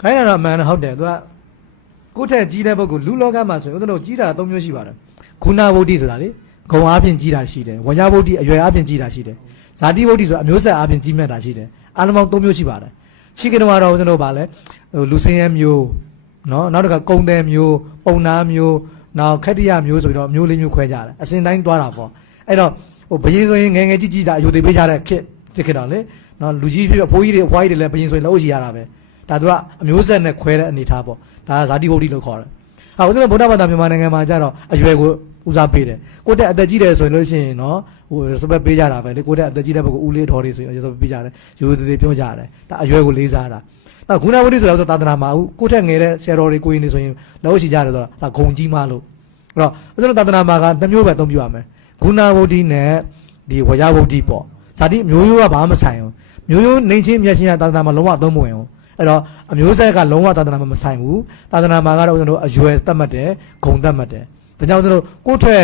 ခိုင်းတာတော့မှန်ဟုတ်တယ်သူကကိုယ့်ထက်ကြီးတဲ့ဘက်ကိုလူလောကမှာဆိုရင်ဦးဇင်းတို့ကြီးတာ၃မျိုးရှိပါတယ်ခုနာဗုဒ္ဓဆိုတာလေဂုံအားဖြင့်ကြီးတာရှိတယ်ဝရဗုဒ္ဓအရွယ်အားဖြင့်ကြီးတာရှိတယ်ဇာတိဗုဒ္ဓဆိုတာအမျိုးဆက်အားဖြင့်ကြီးမြတ်တာရှိတယ်အားလုံးပေါင်း၃မျိုးရှိပါတယ်ရှိကြတော့ဦးဇင်းတို့ဗာလဲလူစင်းရဲမျိုးနော်နောက်တစ်ခါကုံတယ်မျိုးပုံနာမျိုးနောက်ခက်တရမျိုးဆိုပြီးတော့မျိုးလေးမျိုးခွဲကြတယ်အစဉ်တိုင်းသွားတာပေါ့အဲ့တော့ဟိုဘယင်းဆိုရင်ငယ်ငယ်ကြီးကြီးတာအယုသေးပေးကြတဲ့ခစ်တော့လေနော်လူကြီးဖြစ်အဖိုးကြီးတွေအဖွားကြီးတွေလည်းဘယင်းဆိုရင်လည်းအုပ်ရှိရတာပဲဒါသူကအမျိုးဆက်နဲ့ခွဲတဲ့အနေထားပေါ့ဒါဇာတိဗုဒ္ဓလို့ခေါ်တယ်ဟာဦးဇင်းတို့ဗုဒ္ဓဘာသာမြန်မာနိုင်ငံမှာကျတော့အရွယ်ကိုဦးစားပေးတယ်ကိုယ့်တက်အသက်ကြီးတယ်ဆိုရင်လို့ရှိရင်နော်ဟိုစပက်ပေးကြတာပဲလေကိုယ့်တက်အသက်ကြီးတဲ့ဘက်ကဦးလေးထော်လေးဆိုရင်စပက်ပေးကြတယ်ရိုးသေးသေးပြောကြတယ်ဒါအရွယ်ကိုလေးစားတာနောက်ဂုဏဝတ္တိဆိုတော့သာသနာမှာကိုယ့်ထက်ငယ်တဲ့ဆရာတော်တွေကိုရင်နေဆိုရင်လည်းရှိကြတယ်ဆိုတော့ဒါဂုံကြီးမလို့အဲ့တော့ဦးဇင်းတို့သာသနာမှာက2မျိုးပဲအသုံးပြုရမယ်ဂုဏဝတ္တိနဲ့ဒီဝရဝတ္တိပေါ့ဇာတိမျိုးရိုးကဘာမှမဆိုင်ဘူးမျိုးရိုးနေချင်းမျက်ချင်းကသာသနာမှာလုံးဝအသုံးမဝင်ဘူးအဲ့တော့အမျိုးဆက်ကလုံးဝသာသနာမှာမဆိုင်ဘူးသာသနာမှာကတော့ဦးဇင်းတို့အရွယ်သတ်မှတ်တယ်ဂုံသတ်မှတ်တယ်ဒါကြောင့်ဦးဇင်းတို့ကိုယ့်ထက်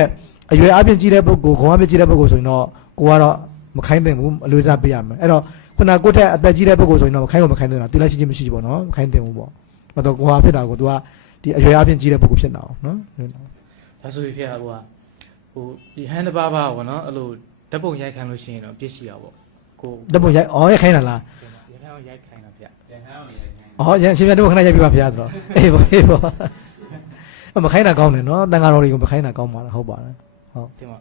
အရွယ်အပြည့်ကြီးတဲ့ပုဂ္ဂိုလ်ဂုံအပြည့်ကြီးတဲ့ပုဂ္ဂိုလ်ဆိုရင်တော့ကိုကတော့မခိုင်းသင့်ဘူးအလွေးစားပေးရမယ်အဲ့တော့ခုနကိုယ့်ထက်အသက်ကြီးတဲ့ပုဂ္ဂိုလ်ဆိုရင်တော့မခိုင်းဘူးမခိုင်းသင့်တာတိလိုက်ရှိချင်းမရှိဘူးပေါ့နော်မခိုင်းသင့်ဘူးပေါ့ဘာတော့ကိုဟာဖြစ်တာကို तू ကဒီအရွယ်အပြည့်ကြီးတဲ့ပုဂ္ဂိုလ်ဖြစ်တာအောင်နော်ဒါဆိုရင်ဖေဟိုဒီဟန်တပါးပါပေါ့နော်အဲ့လိုဓာတ်ပုံရိုက်ခိုင်းလို့ရှိရင်တော့ပြည့်ရှိတာပေါ့ကိုဓာတ်ပုံရိုက်ရိုက်ခိုင်းတာလားရိုက်ခိုင်းတာဖေရန်ရှင်ပြတော့ခဏရိုက်ပြပါဖေဆိုတော့အေးပေါ့မခိုင်းတာကောင်းတယ်နော်တန်ဃာတော်တွေကိုမခိုင်းတာကောင်းပါလားဟုတ်ပါလားဟုတ်ဒီမှာ